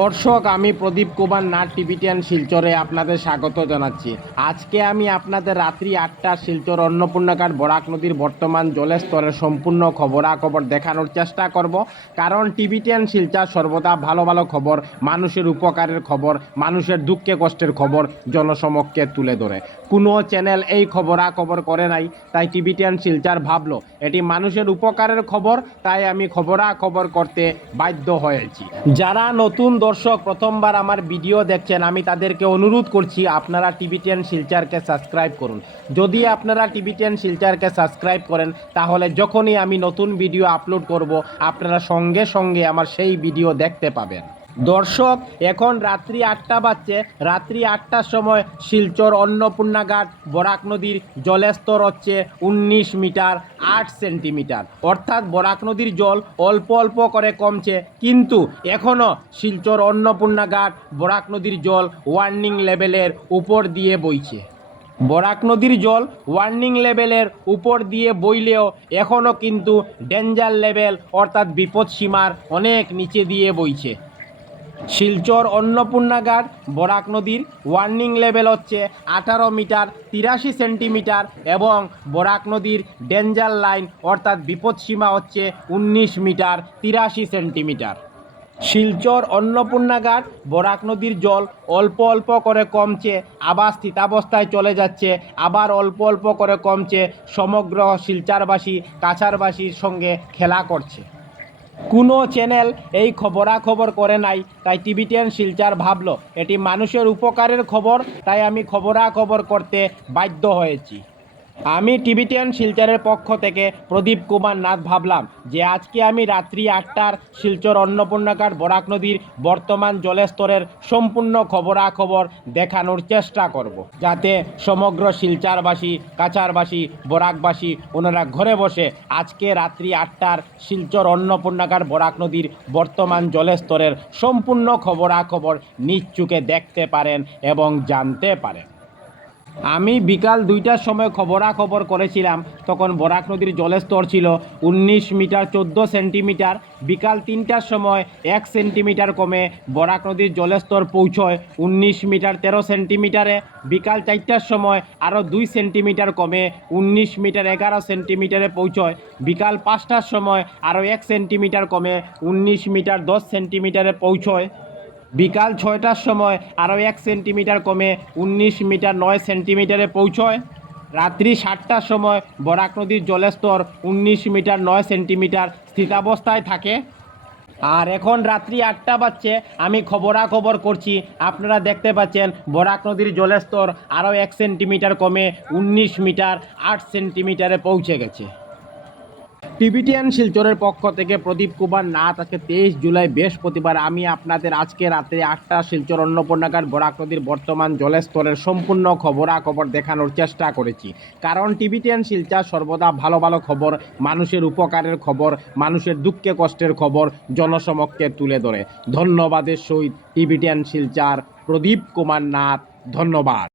দর্শক, আমি প্রদীপ কুমার নাথ টিভিটিয়ান শিলচরে আপনাদের স্বাগত জানাচ্ছি। আজকে আমি আপনাদের রাত্রি 8টার শিলচর অন্নপূর্ণাঘাট বরাক নদীর বর্তমান জলের স্তরের সম্পূর্ণ খবরাখবর দেখানোর চেষ্টা করব। কারণ টিভিটিয়ান শিলচর সর্বদা ভালো ভালো খবর, মানুষের উপকারের খবর, মানুষের দুঃখে কষ্টের খবর জনসমক্ষে তুলে ধরে। কোনো চ্যানেল এই খবরাখবর করে নাই, তাই টিভিটিয়ান শিলচর ভাবলো এটি মানুষের উপকারের খবর, তাই আমি খবরাখবর করতে বাধ্য হয়েছি। যারা নতুন দর্শক প্রথমবার আমার ভিডিও দেখছেন, আমি তাদেরকে অনুরোধ করছি আপনারা টিভিটিয়ান শিলচরকে সাবস্ক্রাইব করুন। যদি আপনারা টিভিটিয়ান শিলচরকে সাবস্ক্রাইব করেন, তাহলে যখনই আমি নতুন ভিডিও আপলোড করব, আপনারা সঙ্গে সঙ্গে আমার সেই ভিডিও দেখতে পাবেন। দর্শক, এখন রাত্রি 8টা বাজছে। রাত্রি 8টার সময় শিলচর অন্নপূর্ণাঘাট বরাক নদীর জলের স্তর হচ্ছে 19 মিটার 8 সেন্টিমিটার। অর্থাৎ বরাক নদীর জল অল্প অল্প করে কমছে, কিন্তু এখনও শিলচর অন্নপূর্ণাঘাট বরাক নদীর জল ওয়ার্নিং লেভেলের উপর দিয়ে বইছে। বরাক নদীর জল ওয়ার্নিং লেভেলের উপর দিয়ে বইলেও এখনও কিন্তু ডেঞ্জার লেভেল অর্থাৎ বিপদসীমার অনেক নিচে দিয়ে বইছে। শিলচর অন্নপূর্ণাঘাট বরাক নদীর ওয়ার্নিং লেভেল হচ্ছে 18 মিটার 83 সেন্টিমিটার এবং বরাক নদীর ডেঞ্জার লাইন অর্থাৎ বিপদসীমা হচ্ছে 19 মিটার 83 সেন্টিমিটার। শিলচর অন্নপূর্ণাঘাট বরাক নদীর জল অল্প অল্প করে কমছে, আবার স্থিতাবস্থায় চলে যাচ্ছে, আবার অল্প অল্প করে কমছে। সমগ্র শিলচরবাসী কাছাড়বাসীর সঙ্গে খেলা করছে। কোনো চ্যানেল এই খবরাখবর করে নাই, তাই টিভিটিয়ান শিলচর ভাবলো এটি মানুষের উপকারের খবর, তাই আমি খবরাখবর করতে বাধ্য হয়েছি। আমি টিভিটিয়ান শিলচরের পক্ষ থেকে প্রদীপ কুমার নাথ ভাবলাম যে আজকে আমি রাত্রি 8টার শিলচর অন্নপূর্ণাঘাট বরাক নদীর বর্তমান জলের স্তরের সম্পূর্ণ খবরাখবর দেখানোর চেষ্টা করব, যাতে সমগ্র শিলচরবাসী কাছাড়বাসী বরাকবাসী ওনারা ঘরে বসে আজকে রাত্রি 8টার শিলচর অন্নপূর্ণাঘাট বরাক নদীর বর্তমান জলের স্তরের সম্পূর্ণ খবরাখবর নিজ চোখে দেখতে পারেন এবং জানতে পারেন। আমি বিকাল 2টার সময় খবরাখবর করেছিলাম, তখন বরাক নদীর জলের স্তর ছিল 19 মিটার 14 সেন্টিমিটার। বিকাল 3টার সময় 1 সেন্টিমিটার কমে বরাক নদীর জলের স্তর পৌঁছয় 19 মিটার 13 সেন্টিমিটারে। বিকাল 4টার সময় আরও 2 সেন্টিমিটার কমে 19 মিটার 11 সেন্টিমিটারে পৌঁছয়। বিকাল 5টার সময় আরও 1 সেন্টিমিটার কমে 19 মিটার 10 সেন্টিমিটারে পৌঁছয়। বিকাল 6টার সময় আরও 1 সেন্টিমিটার কমে 19 মিটার 9 সেন্টিমিটারে পৌঁছয়। রাত্রি 7টার সময় বরাক নদীর জলের স্তর 19 মিটার 9 সেন্টিমিটার স্থিতাবস্থায় থাকে। আর এখন রাত্রি 8টা বাজছে, আমি খবরাখবর করছি। আপনারা দেখতে পাচ্ছেন বরাক নদীর জলের স্তর আরও 1 সেন্টিমিটার কমে 19 মিটার 8 সেন্টিমিটারে পৌঁছে গেছে। টিভিটিয়ান শিলচরের পক্ষ থেকে প্রদীপ কুমার নাথ। আজকে 23 জুলাই বৃহস্পতিবার আমি আপনাদের আজকে রাত্রে 8টা শিলচর অন্নপূর্ণাঘাট বরাক নদীর বর্তমান জলের স্তরের সম্পূর্ণ খবরাখবর দেখানোর চেষ্টা করেছি। কারণ টিভিটিয়ান শিলচর সর্বদা ভালো ভালো খবর, মানুষের উপকারের খবর, মানুষের দুঃখে কষ্টের খবর জনসমক্ষে তুলে ধরে। ধন্যবাদের সহিত টিভিটিয়ান শিলচর প্রদীপ কুমার নাথ। ধন্যবাদ।